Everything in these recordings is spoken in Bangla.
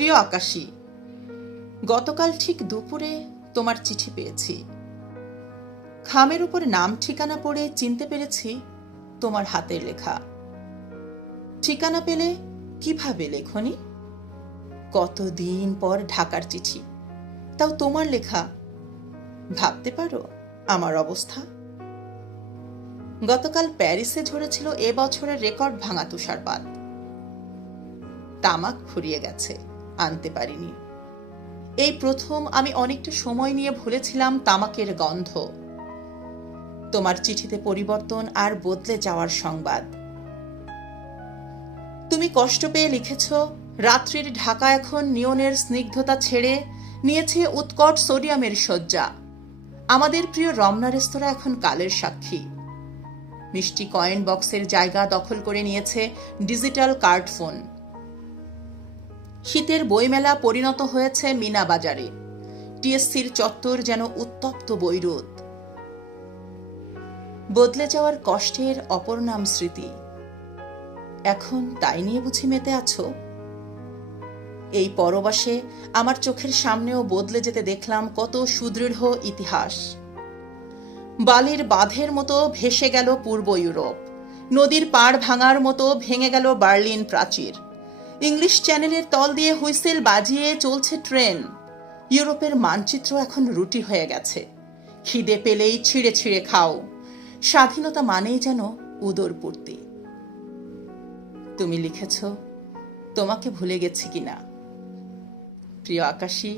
প্রিয় আকাশী, গতকাল ঠিক দুপুরে তোমার চিঠি পেয়েছি। খামের উপর নাম ঠিকানা পড়ে চিনতে পেরেছি তোমার হাতের লেখা। ঠিকানা পেলে কিভাবে লেখনি? কতদিন পর ঢাকার চিঠি, তাও তোমার লেখা। ভাবতে পারো আমার অবস্থা। গতকাল প্যারিসে ঝরেছিল এ বছরের রেকর্ড ভাঙা তুষারপাত। তামাক ফুরিয়ে গেছে, আনতে পারিনি। এই প্রথম আমি অনেকটা সময় নিয়ে ভুলেছিলাম তামাকের গন্ধ। তোমার চিঠিতে পরিবর্তন আর বদলে যাওয়ার সংবাদ। তুমি কষ্ট পেয়ে লিখেছ, রাত্রির ঢাকা এখন নিয়নের স্নিগ্ধতা ছেড়ে নিয়েছে উৎকট সোডিয়ামের শয্যা। আমাদের প্রিয় রমনা রেস্তোরাঁ এখন কালের সাক্ষী। মিষ্টি কয়েন বক্সের জায়গা দখল করে নিয়েছে ডিজিটাল কার্ড ফোন। শীতের বইমেলা পরিণত হয়েছে মিনা বাজারে। টিএসসির চত্বর যেন উত্তপ্ত বৈরুত। বদলে যাওয়ার কষ্টের অপর নাম স্মৃতি। এখন তাই নিয়ে বুঝি মেতে আছো? এই পরবাসে আমার চোখের সামনেও বদলে যেতে দেখলাম কত সুদৃঢ় ইতিহাস। বালির বাঁধের মতো ভেসে গেল পূর্ব ইউরোপ। নদীর পাড় ভাঙার মতো ভেঙে গেল বার্লিন প্রাচীর। ইংলিশ চ্যানেলের তল দিয়ে হুইসেল বাজিয়ে চলছে ট্রেন। ইউরোপের মানচিত্র এখন রুটি হয়ে গেছে। খিদে পেলেই ছিঁড়ে ছিঁড়ে খাও। স্বাধীনতা মানেই যেন উদরপূর্তি। তুমি লিখেছ, তোমাকে ভুলে গেছি কিনা। প্রিয় আকাশী,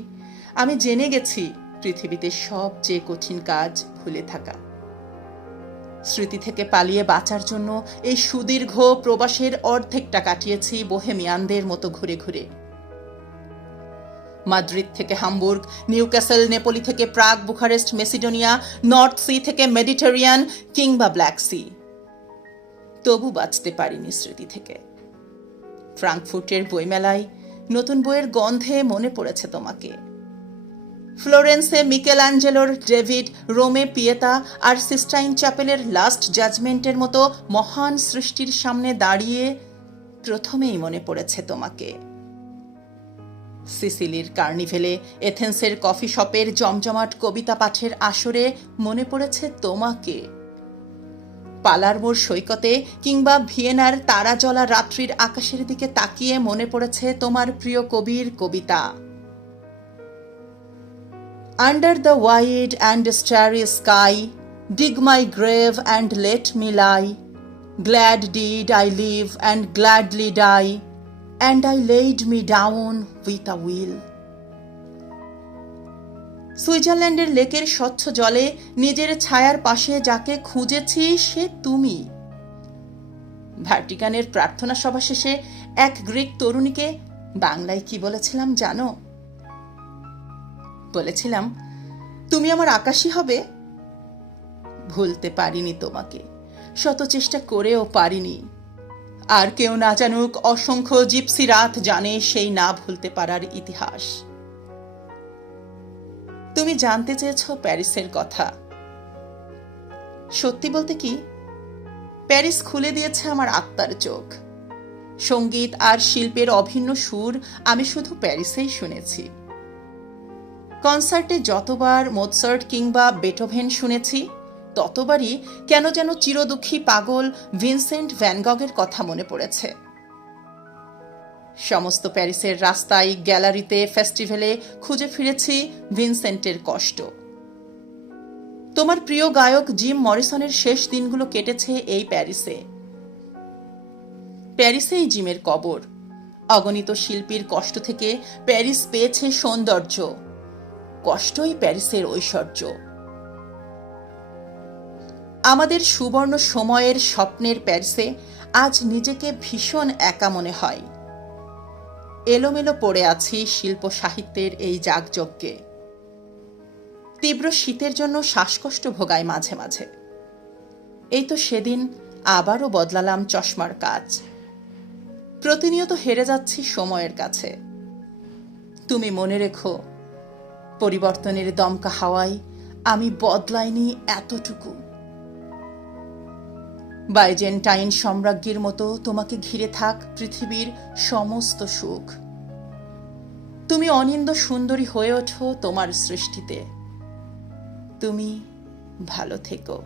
আমি জেনে গেছি পৃথিবীতে সবচেয়ে কঠিন কাজ ভুলে থাকা। স্মৃতি থেকে পালিয়ে বাঁচার জন্য এই সুদীর্ঘ প্রবাসের অর্ধেকটা কাটিয়েছি বোহেমিয়ানদের মতো ঘুরে ঘুরে। মাদ্রিদ থেকে হামবুর্গ, নিউক্যাসল, নেপোলি থেকে প্রাগ, বুখারেস্ট, মেসিডোনিয়া, নর্থ সি থেকে মেডিটেরিয়ান কিংবা ব্ল্যাক সি। তবু বাঁচতে পারিনি স্মৃতি থেকে। ফ্রাঙ্কফুর্টের বইমেলায় নতুন বইয়ের গন্ধে মনে পড়েছে তোমাকে। ফ্লোরেন্সে মিকেল অ্যাঞ্জেলোর ডেভিড, রোমে পিয়েতা আর সিস্টাইন চ্যাপেলের লাস্ট জাজমেন্টের মতো মহান সৃষ্টির সামনে দাঁড়িয়ে প্রথমেই মনে পড়েছে তোমাকে। সিসিলির কার্নিভেলে, এথেন্সের কফি শপের জমজমাট কবিতা পাঠের আসরে মনে পড়েছে তোমাকে। পালারমোর সৈকতে কিংবা ভিয়েনার তারা জ্বলা রাত্রির আকাশের দিকে তাকিয়ে মনে পড়েছে তোমার প্রিয় কবির কবিতা। Under the wide and starry sky, dig my grave and let me lie. Glad did I live and gladly die, and I laid me down with a will. সুইজারল্যান্ডের লেকের স্বচ্ছ জলে নিজের ছায়ার পাশে যাকে খুঁজেছি সে তুমি। ভ্যাটিকানের প্রার্থনা সভা শেষে এক গ্রিক তরুণীকে বাংলায় কি বলেছিলাম জানো? বলেছিলাম, তুমি আমার আকাশী হবে। ভুলতে পারিনি তোমাকে, শত চেষ্টা করেও পারিনি। আর কেউ না জানুক, অসংখ্য জিপসি রাত জানে সেই না ভুলতে পারার ইতিহাস। তুমি জানতে চেয়েছ প্যারিসের কথা। সত্যি বলতে কি, প্যারিস খুলে দিয়েছে আমার আত্মার চোখ। সঙ্গীত আর শিল্পের অভিন্ন সুর আমি শুধু প্যারিসেই শুনেছি। কনসার্টে যতবার মোৎসার্ট কিংবা বেটোভেন শুনেছি, ততবারই কেন যেন চিরদুঃখী পাগল ভিনসেন্ট ভ্যান গগের কথা মনে পড়েছে। সমস্ত প্যারিসের রাস্তায়, গ্যালারিতে, ফেস্টিভ্যালে খুঁজে ফিরেছি ভিনসেন্টের কষ্ট। তোমার প্রিয় গায়ক জিম মরিসনের শেষ দিনগুলো কেটেছে এই প্যারিসে। প্যারিসেই জিমের কবর। অগণিত শিল্পীর কষ্ট থেকে প্যারিস পেয়েছে সৌন্দর্য। কষ্টই প্যারিসের ঐশ্বর্য। আমাদের সুবর্ণ সময়ের স্বপ্নের প্যারিসে আজ নিজেকে ভীষণ একা মনে হয়। এলোমেলো পড়ে আছি শিল্প সাহিত্যের এই যাগযজ্ঞে। তীব্র শীতের জন্য শ্বাসকষ্ট ভোগায় মাঝে মাঝে। এই তো সেদিন আবারও বদলালাম চশমার কাচ। প্রতিনিয়ত হেরে যাচ্ছি সময়ের কাছে। তুমি মনে রেখো, পরিবর্তনের দমকা হাওয়ায় আমি বদলাইনি এতটুকু। বাইজেন্টাইন সম্রাজ্ঞীর মতো তোমাকে ঘিরে থাক পৃথিবীর সমস্ত সুখ। তুমি অনিন্দ সুন্দরী হয়ে ওঠো তোমার সৃষ্টিতে। তুমি ভালো থেকো।